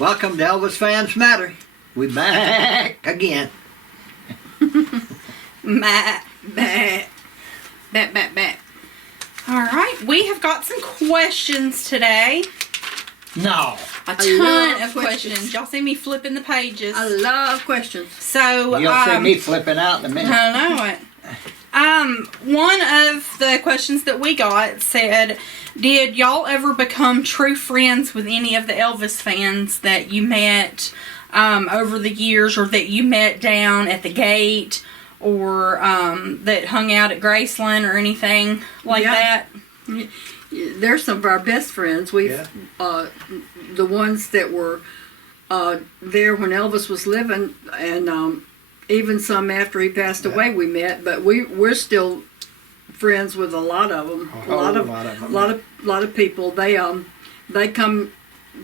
Welcome to Elvis Fans Matter. We back again. Back. All right, we have got some questions today. No. A ton of questions. Y'all see me flipping the pages. I love questions. So You'll see me flipping out in a minute. I know it. One of the questions that we got said, did y'all ever become true friends with any of the Elvis fans that you met over the years, or that you met down at the gate, or that hung out at Graceland or anything like that? They're some of our best friends. We've the ones that were there when Elvis was living, and even some after he passed away we met, but we're still friends with a lot of them. A lot of people. They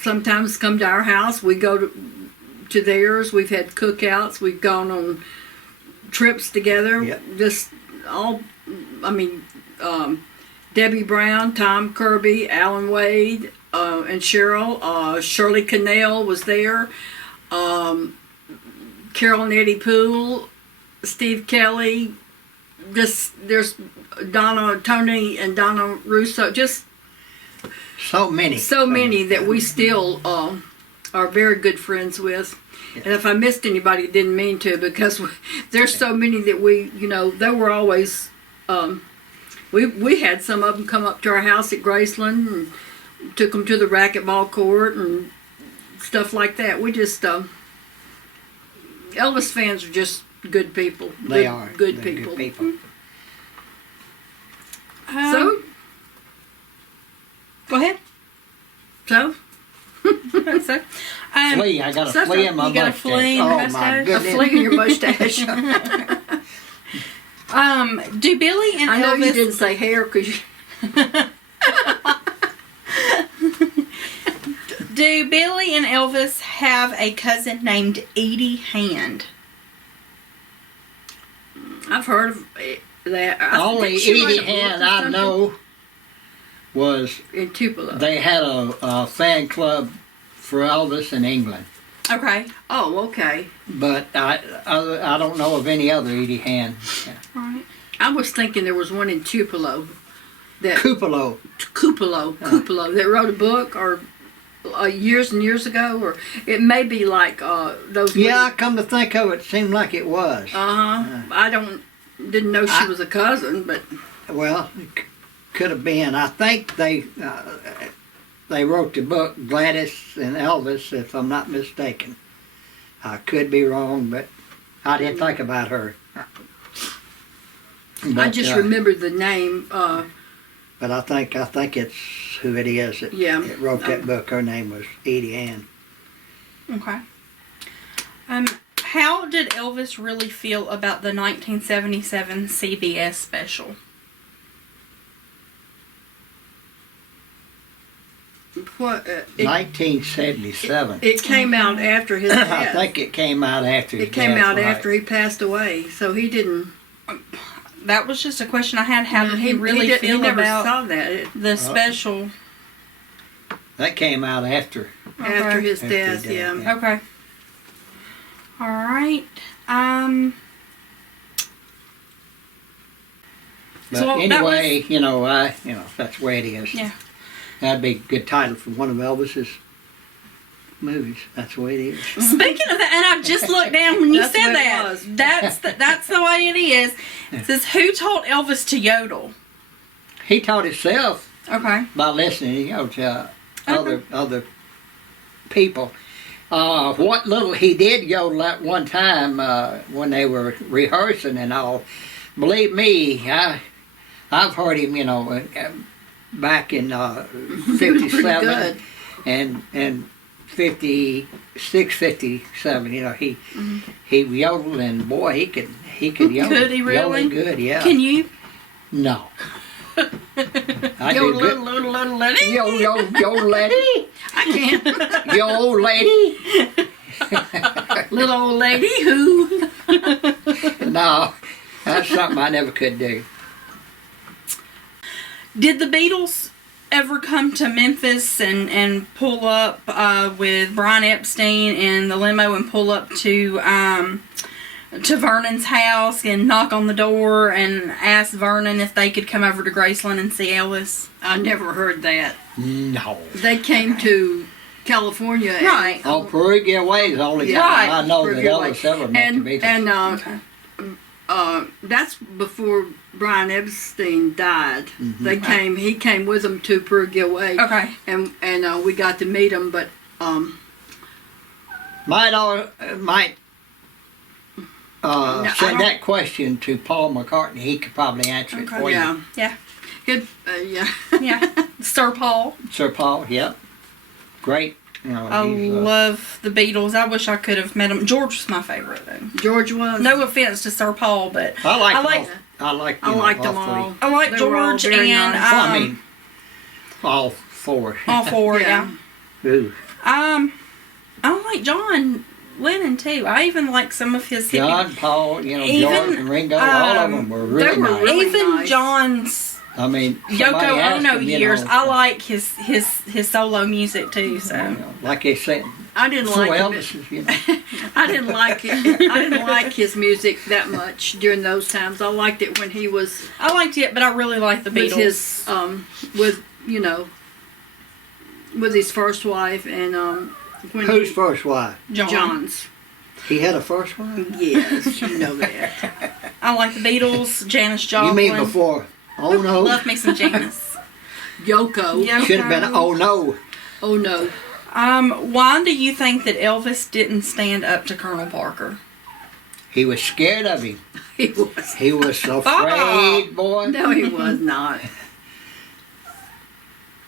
sometimes come to our house. We go to theirs. We've had cookouts. We've gone on trips together. Yep. Just Debbie Brown, Tom Kirby, Alan Wade, and Cheryl. Shirley Cannell was there. Carol and Eddie Poole, Steve Kelly. There's Tony and Donna Russo. Just so many that we still are very good friends with. Yeah. And if I missed anybody, I didn't mean to, because there's so many that they were always. We had some of them come up to our house at Graceland and took them to the racquetball court and stuff like that. We just Elvis fans are just good people. They are good They're people. Good people. So go ahead. So. Flea, I got a flea in my mustache. You got a flea in your mustache? My goodness. A flea in your mustache. Do Billy and I know Elvis... you didn't say hair because you... Do Billy and Elvis have a cousin named Edie Hand? I've heard of that. Only Edie Hand I know was in Tupelo. They had a fan club for Elvis in England. Okay. Oh, okay. But I don't know of any other Edie Hand. Right. I was thinking there was one in Tupelo. Cupelo. Cupelo. That wrote a book, or years and years ago, or it may be like those. Yeah, come to think of it, seemed like it was. I didn't know she was a cousin, but. Well, it could have been. I think they wrote the book Gladys and Elvis, if I'm not mistaken. I could be wrong, but I didn't think about her. But, I just remembered the name. But I think it's who it is that wrote that book. Her name was Edie Ann. Okay. How did Elvis really feel about the 1977 CBS special? What? 1977. It came out after his death. I think it came out after his death. It came out after he passed away, so he didn't. That was just a question I had. How did he really feel about saw that. The special? That came out after his death. Yeah. Okay. All right. But so anyway, that's the way it is. Yeah. That'd be a good title for one of Elvis's movies. That's the way it is. Speaking of that, and I just looked down when you That's said what it that. was. That's the way it is. It says, who taught Elvis to yodel? He taught himself Okay. by listening, to other people. What little he did yodel at one time when they were rehearsing and all. Believe me, I've heard him, back in 57 and 56, 57. He yodeled, and boy, he could yodel. Could he really? Yodel good, yeah. Can you? No. I Yo, do good. little lady. Yo, lady. I can't. Yo, old lady. Little old lady who? No, that's something I never could do. Did the Beatles ever come to Memphis and pull up with Brian Epstein in the limo and pull up to Vernon's house and knock on the door and ask Vernon if they could come over to Graceland and see Elvis? I never heard that. No. They came to California. Right. Oh, Perugia Way is the only time Right. I know that Perugia Way. Elvis ever met the Beatles. And that's before Brian Epstein died. They came. He came with them to Perugia Way. Okay. And we got to meet him, but Might send don't- that question to Paul McCartney. He could probably answer it for yeah, you. Yeah. good, yeah. Yeah. Sir Paul. Sir Paul, yep. Great. You know, I he's, love the Beatles. I wish I could have met him. George was my favorite, though. George was. No offense to Sir Paul, but I like I like- them all. I like I liked them all. I like They were all George very and nice. Well, I mean, all four. all four. Yeah. Ooh. I like John Lennon too. I even like some of his hippie- John, Paul, you know, Even, George and Ringo, all of them were really they were nice. really even nice. John's I mean, Yoko somebody asked Ono him, you years. know, I like his solo music too. So you know, like they said, I didn't four like him. Elvises, you know. I didn't like it. I didn't like his music that much during those times. I liked it when he was I liked it, but I really like the with Beatles. his with you know with his first wife and when Whose first wife? John's. He had a first wife? Yes, you know that. I like the Beatles. Janis Joplin. You mean before? Oh no. Love me some Janis. Yoko. Yoko. Should have been, oh no. Oh no. Why do you think that Elvis didn't stand up to Colonel Parker? He was scared of him. He was. He was so Baba. afraid, boy. No, he was not.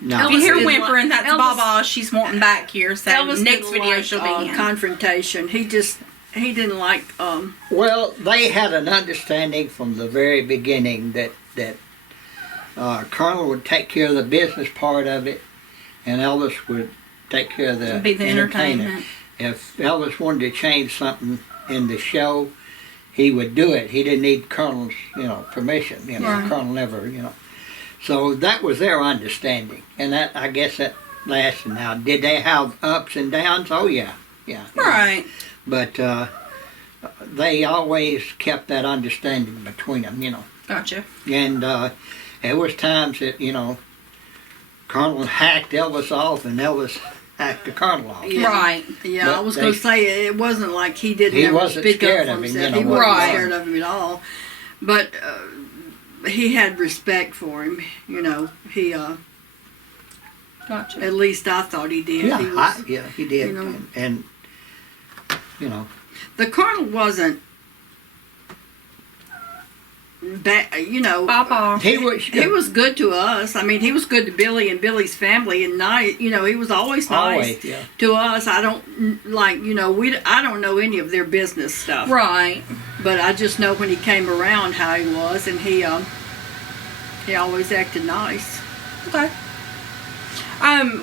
No. If you hear didn't whimpering, like- that's Elvis- Baba. She's wanting back here. So Elvis next didn't video like, she'll be in. confrontation. He didn't like Well, they had an understanding from the very beginning that Colonel would take care of the business part of it, and Elvis would take care of the Be the entertainment. If Elvis wanted to change something in the show, he would do it. He didn't need Colonel's, permission. Right. Colonel never, So that was their understanding, and that I guess that lasted. Now, did they have ups and downs? Oh yeah. Right. But they always kept that understanding between them, Gotcha. And there was times that, Colonel hacked Elvis off and Elvis hacked the Colonel off. Yeah. Right. Yeah, But I was they- going to say it wasn't like he didn't He ever wasn't speak scared up of for him, himself. you He know, wasn't Right. scared of him at all. But he had respect for him. He Gotcha. at least I thought he did. Yeah, He was, he did. you know. And the Colonel wasn't bad. Baba. he was. He was good to us. I mean, he was good to Billy and Billy's family, and nice. He was always nice Always, yeah. to us. I don't like. I don't know any of their business stuff. Right. But I just know when he came around how he was, and he always acted nice. Okay.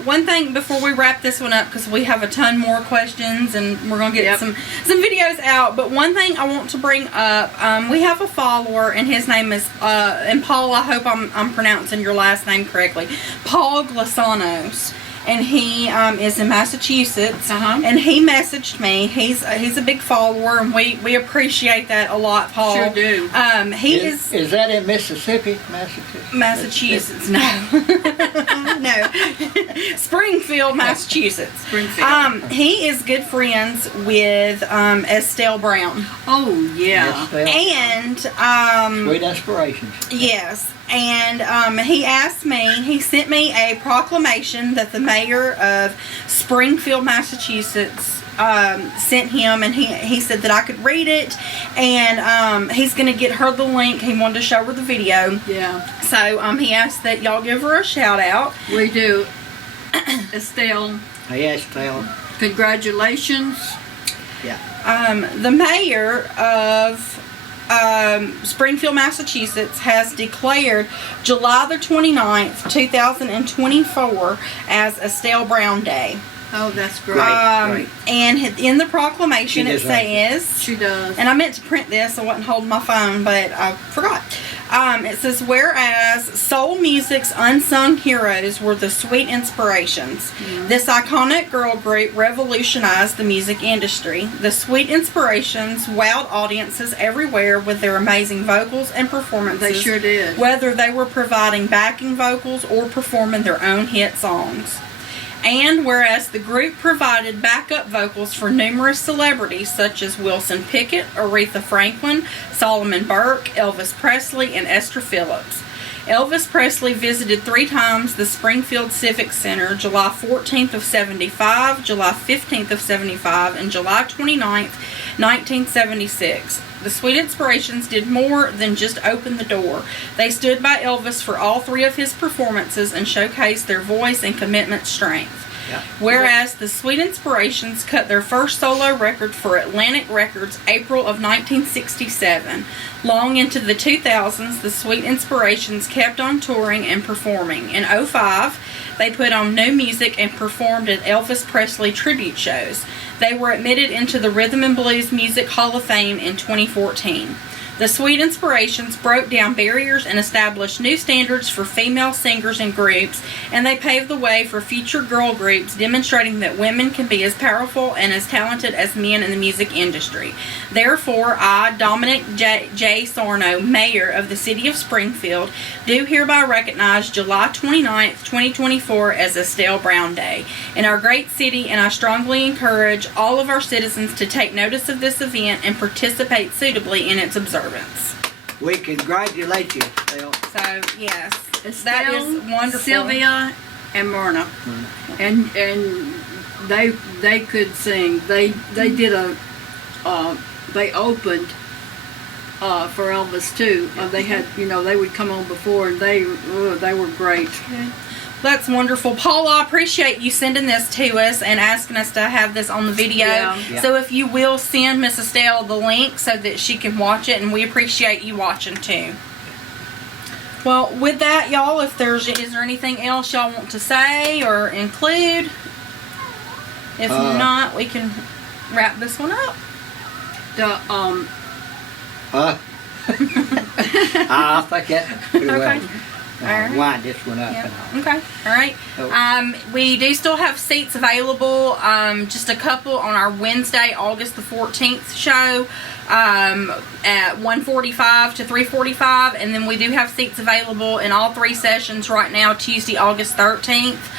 One thing before we wrap this one up, because we have a ton more questions and we're gonna get Yep. some videos out. But one thing I want to bring up, we have a follower and his name is and Paul. I hope I'm pronouncing your last name correctly, Paul Glasanos. And he is in Massachusetts, and he messaged me. He's a big follower, and we appreciate that a lot, Paul. Sure do. He Is that in Mississippi, Massachusetts. No, no, Springfield, Massachusetts. Springfield. He is good friends with Estelle Brown, Oh yeah. Yes, and Sweet Inspirations. yes. And he sent me a proclamation that the mayor of Springfield, Massachusetts sent him, and he said that I could read it, and he's going to get her the link. He wanted to show her the video. Yeah. So he asked that y'all give her a shout out. We do. Estelle, Yes, Taylor. congratulations. The mayor of Springfield, Massachusetts has declared July the 29th, 2024 as Estelle Brown Day. Oh, that's great. Great. And in the proclamation She it deserves it. says, She does. and I meant to print this, I wasn't holding my phone, but I forgot. It says, whereas soul music's unsung heroes were the Sweet Inspirations. This iconic girl group revolutionized the music industry. The Sweet Inspirations wowed audiences everywhere with their amazing vocals and performances. They sure did. Whether they were providing backing vocals or performing their own hit songs. And whereas the group provided backup vocals for numerous celebrities such as Wilson Pickett, Aretha Franklin, Solomon Burke, Elvis Presley, and Esther Phillips. Elvis Presley visited 3 times the Springfield Civic Center, July 14th of 75, July 15th of 75, and July 29th, 1976. The Sweet Inspirations did more than just open the door. They stood by Elvis for all 3 of his performances and showcased their voice and commitment strength. Yeah. Whereas the Sweet Inspirations cut their first solo record for Atlantic Records April of 1967. Long into the 2000s, the Sweet Inspirations kept on touring and performing. In 2005, they put on new music and performed at Elvis Presley tribute shows. They were admitted into the Rhythm and Blues Music Hall of Fame in 2014. The Sweet Inspirations broke down barriers and established new standards for female singers and groups, and they paved the way for future girl groups, demonstrating that women can be as powerful and as talented as men in the music industry. Therefore, I, Dominic J. Sarno, Mayor of the City of Springfield, do hereby recognize July 29th, 2024 as Estelle Brown Day in our great city, and I strongly encourage all of our citizens to take notice of this event and participate suitably in its observance. We congratulate you, Estelle. So, yes, Estelle, that is wonderful. Sylvia, and Myrna, and they could sing. They did a they opened for Elvis too. They had they would come on before, and they were great. That's wonderful. Paula, I appreciate you sending this to us and asking us to have this on the video. Yeah. So if you will send Miss Estelle the link so that she can watch it, and we appreciate you watching too. Well, with that, y'all, is there anything else y'all want to say or include? If not, we can wrap this one up. I think that pretty well. Okay. Alright. Wind this one up Yeah. and all. Okay. All right. Oh. We do still have seats available. Just a couple on our Wednesday, August the 14th show at 1:45 to 3:45, and then we do have seats available in all 3 sessions right now, Tuesday, August 13th.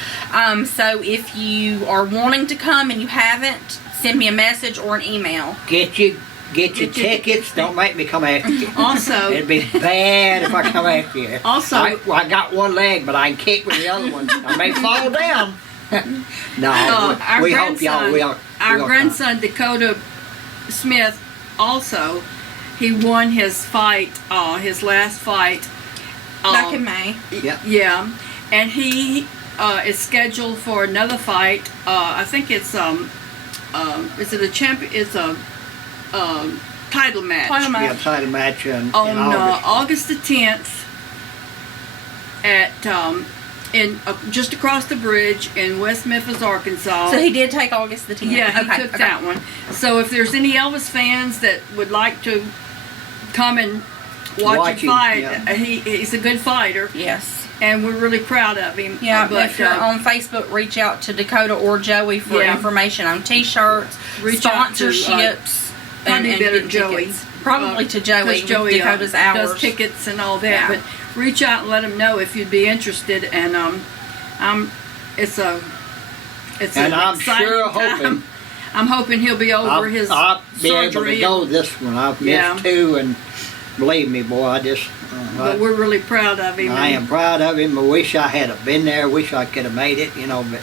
So if you are wanting to come and you haven't, send me a message or an email. Get your tickets. Don't make me come after you. Also, It'd be bad if I come after you. Also- I got one leg, but I can kick with the other one. I may fall down. No, our we hope y'all will. Our will grandson Dakota Smith also, he won his fight, his last fight. Back in May. Yeah. Yeah, and he is scheduled for another fight. I think it's is it a champion? It's a title match. Title match. Yeah, title match in On August. August the 10th at in just across the bridge in West Memphis, Arkansas. So he did take August the 10th. Yeah, he Okay, took okay. that one. So if there's any Elvis fans that would like to come and watch him him, fight, yeah. he's a good fighter, Yes. and we're really proud of him. Yeah, but if you're on Facebook, reach out to Dakota or Joey for Yeah. information on T-shirts, Reach out to, sponsorships, probably better getting Joey. tickets. Probably to Joey. Because Joey Dakota's hours. does tickets and all that. Yeah. But reach out and let him know if you'd be interested. And it's And an I'm exciting sure time. hoping I'm hoping he'll be over his I'll be able to surgery. go this one. I've missed Yeah. 2, and believe me, boy, I just. But we're really proud of him. I am proud of him. I wish I had have been there. Wish I could have made it. But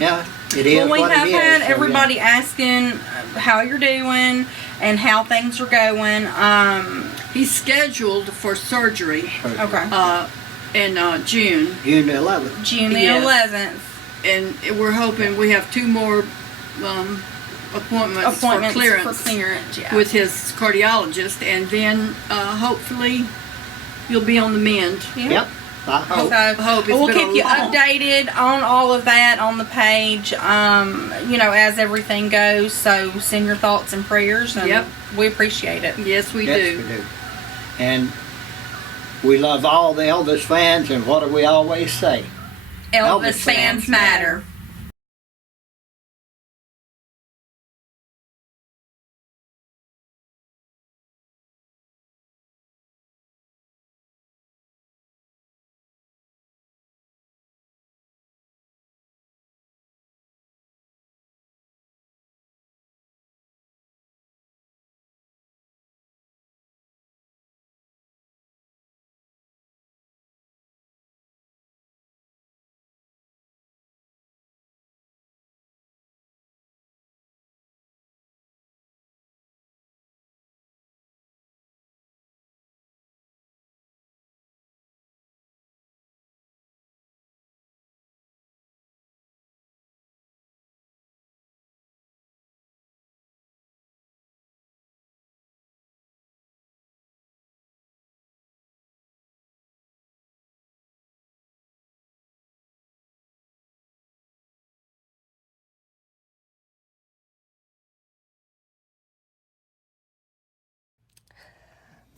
yeah, it is Well, we what have it is. had so, everybody asking how you're doing and how things are going. He's scheduled for surgery yeah. Okay. in June, June the 11th. June the Yes. 11th. and we're hoping we have 2 more appointments for clearance. Yeah. With his cardiologist, and then hopefully you'll be on the mend. Yeah. Yep. I hope. So hope it's we'll been keep a you long- updated on all of that on the page, as everything goes. So send your thoughts and prayers, and Yep. we appreciate it. Yes, we Yes, do. we do. And We love all the Elvis fans, and what do we always say? Elvis fans matter.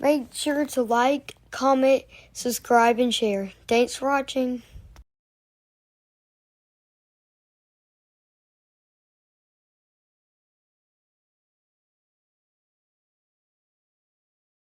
Make sure to like, comment, subscribe, and share. Thanks for watching.